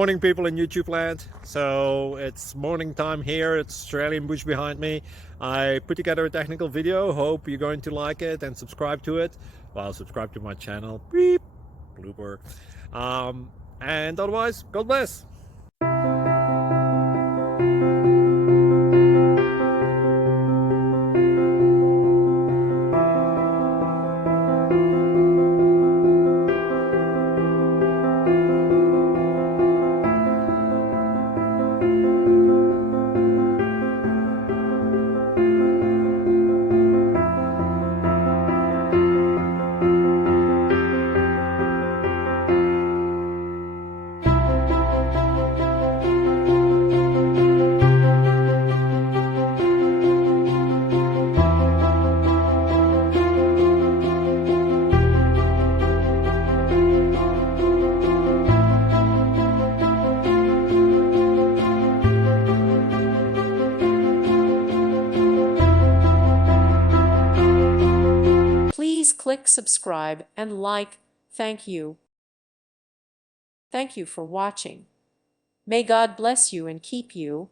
Morning, people in YouTube land. So it's morning time here. It's Australian bush behind me. I put together a technical video. Hope you're going to like it and subscribe to it. Well, subscribe to my channel. Beep, blooper. And otherwise, God bless. Please click subscribe and like. Thank you. Thank you for watching. May God bless you and keep you.